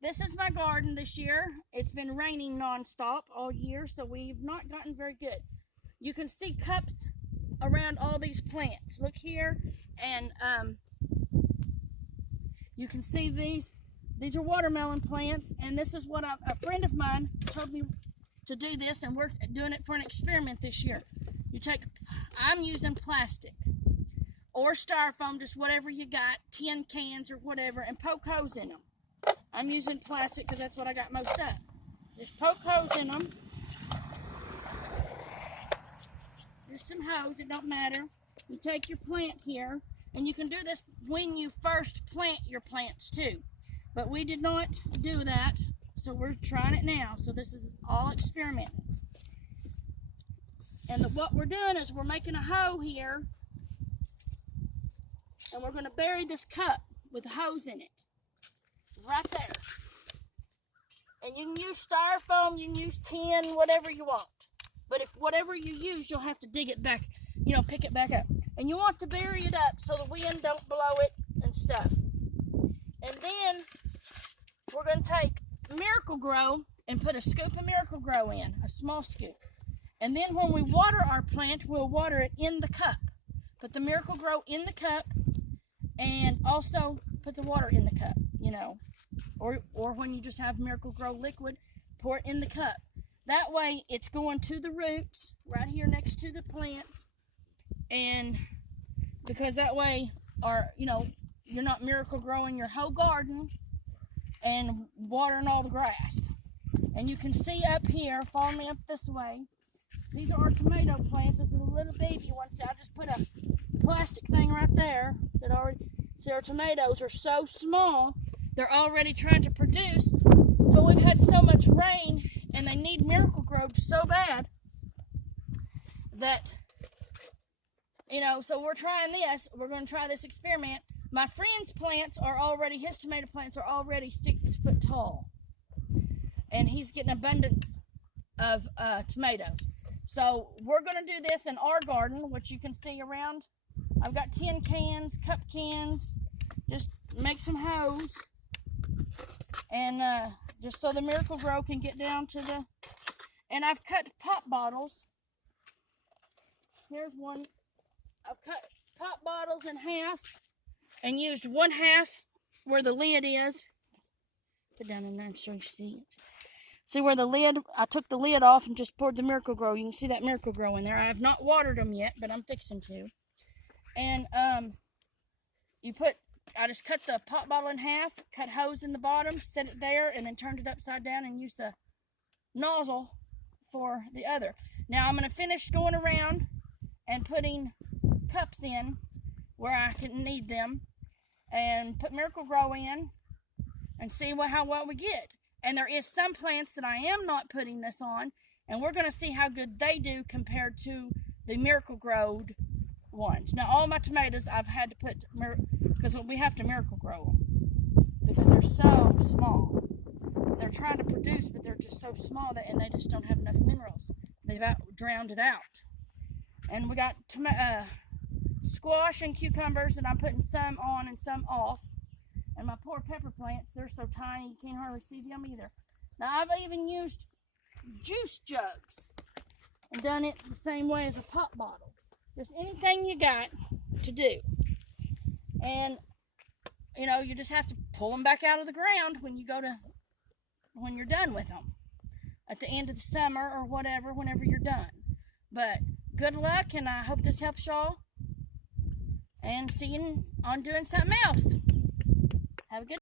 This is my garden this year. It's been raining nonstop all year, so we've not gotten very good. You can see cups around all these plants. Look here, and you can see these. These are watermelon plants, and this is what a friend of mine told me to do this, and we're doing it for an experiment this year. I'm using plastic or styrofoam, just whatever you got, tin cans or whatever, and poke holes in them. I'm using plastic because that's what I got most of. Just poke holes in them. Just some holes, it don't matter. You take your plant here, and you can do this when you first plant your plants too. But we did not do that, so we're trying it now. So this is all experimental. And what we're doing is we're making a hole here, and we're going to bury this cup with a hose in it. Right there. And you can use styrofoam, you can use tin, whatever you want. But if whatever you use, you'll have to dig it back, pick it back up. And you want to bury it up so the wind don't blow it and stuff. And then we're going to take Miracle-Gro and put a scoop of Miracle-Gro in, a small scoop. And then when we water our plant, we'll water it in the cup. Put the Miracle-Gro in the cup and also put the water in the cup, Or when you just have Miracle-Gro liquid, pour it in the cup. That way it's going to the roots right here next to the plants. And because that way you're not Miracle-Growing your whole garden and watering all the grass. And you can see up here, follow me up this way, these are our tomato plants. This is a little baby one. See, I just put a plastic thing right there that already, see, our tomatoes are so small, they're already trying to produce, but we've had so much rain and they need Miracle-Gro so bad that, so we're trying this. We're going to try this experiment. My friend's plants are already, his tomato plants are already 6 foot tall, and he's getting abundance of tomatoes. So we're going to do this in our garden, which you can see around. I've got tin cans, cup cans, just make some holes, and just so the Miracle-Gro can get down to the, and I've cut pop bottles. Here's one. I've cut pop bottles in half and used one half where the lid is. Put down in there so you see it. See where the lid, I took the lid off and just poured the Miracle-Gro. You can see that Miracle-Gro in there. I have not watered them yet, but I'm fixing to. And I just cut the pop bottle in half, cut holes in the bottom, set it there, and then turned it upside down and used the nozzle for the other. Now I'm going to finish going around and putting cups in where I can need them, and put Miracle-Gro in and see how well we get. And there is some plants that I am not putting this on, and we're going to see how good they do compared to the Miracle-Gro ones. Now, all my tomatoes I've had to put, because we have to Miracle-Gro them, because they're so small. They're trying to produce, but they're just so small, and they just don't have enough minerals. They've drowned it out. And we got squash and cucumbers that I'm putting some on and some off. And my poor pepper plants, they're so tiny you can't hardly see them either. Now I've even used juice jugs and done it the same way as a pop bottle. Just anything you got to do. And you just have to pull them back out of the ground when you're done with them. At the end of the summer or whatever, whenever you're done. But good luck, and I hope this helps y'all. And see you on doing something else. Have a good